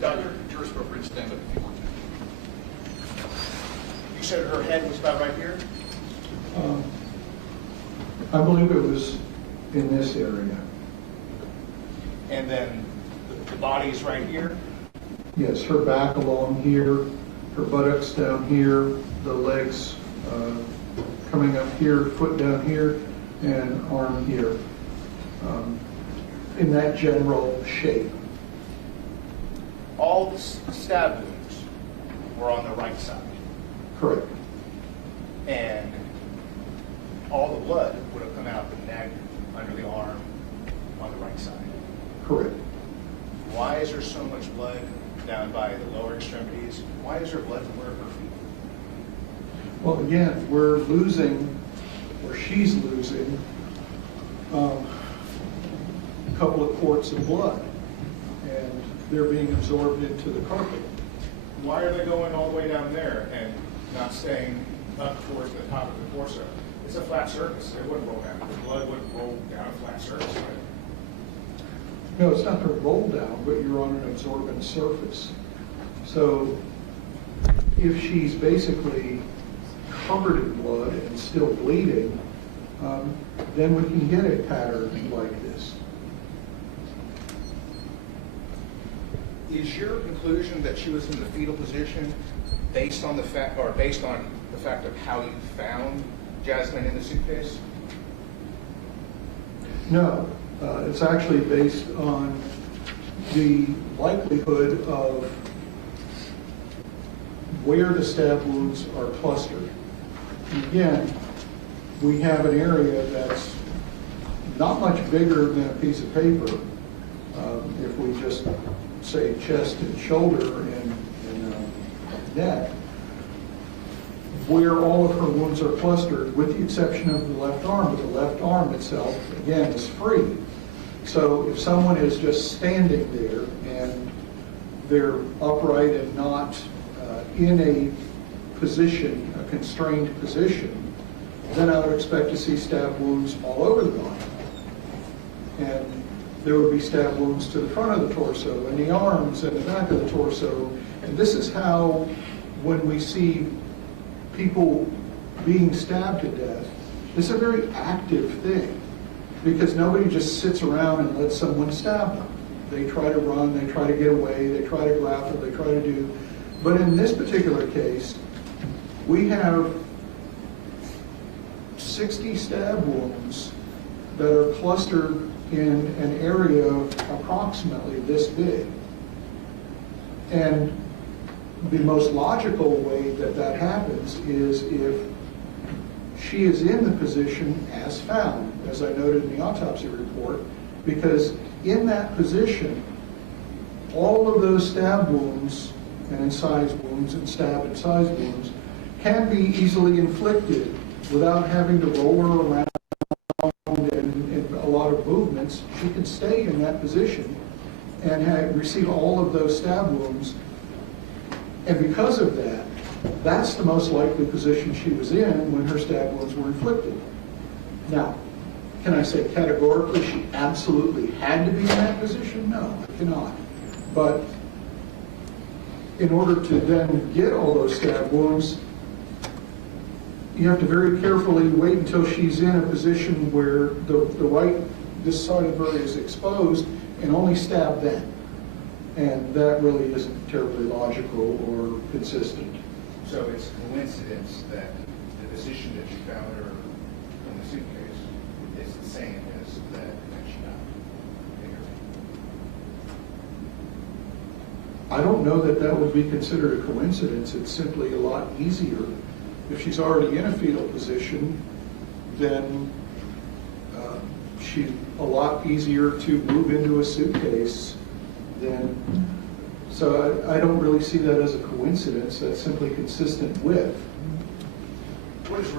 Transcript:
Doctor, yours feel free to stand up if you want to. You said her head was about right here? I believe it was in this area. And then the body's right here? Yes, her back along here, her buttocks down here, the legs coming up here, foot down here, and arm here, in that general shape. All the stab wounds were on the right side. Correct. And all the blood would have come out the neck, under the arm, on the right side. Correct. Why is there so much blood down by the lower extremities? Why is there blood everywhere at her feet? Well, again, we're losing, or she's losing, a couple of quarts of blood, and they're being absorbed into the carpet. Why are they going all the way down there and not staying up towards the top of the torso? It's a flat surface. It wouldn't roll down. The blood wouldn't roll down a flat surface. Right? No, it's not going to roll down, but you're on an absorbent surface. So if she's basically covered in blood and still bleeding, then we can get a pattern like this. Is your conclusion that she was in the fetal position based on the fact, of how you found Jasmine in the suitcase? No, it's actually based on the likelihood of where the stab wounds are clustered. And again, we have an area that's not much bigger than a piece of paper. If we just say chest and shoulder and neck, where all of her wounds are clustered, with the exception of the left arm, but the left arm itself, again, is free. So if someone is just standing there and they're upright and not in a position, a constrained position, then I would expect to see stab wounds all over the body. And there would be stab wounds to the front of the torso and the arms and the back of the torso. And this is how, when we see people being stabbed to death, it's a very active thing, because nobody just sits around and lets someone stab them. They try to run, they try to get away, they try to grapple, they try to do. But in this particular case, we have 60 stab wounds that are clustered in an area approximately this big. And the most logical way that that happens is if she is in the position as found, as I noted in the autopsy report, because in that position, all of those stab wounds and incised wounds and stab and incised wounds can be easily inflicted without having to roll her around and a lot of movements. She can stay in that position and receive all of those stab wounds. And because of that, that's the most likely position she was in when her stab wounds were inflicted. Now, can I say categorically she absolutely had to be in that position? No, I cannot. But in order to then get all those stab wounds, you have to very carefully wait until she's in a position where this side of her is exposed, and only stab then. And that really isn't terribly logical or consistent. So it's a coincidence that the position that you found her in the suitcase is the same as that she found here. I don't know that that would be considered a coincidence. It's simply a lot easier. If she's already in a fetal position, then she's a lot easier to move into a suitcase than. So I don't really see that as a coincidence. That's simply consistent with. What is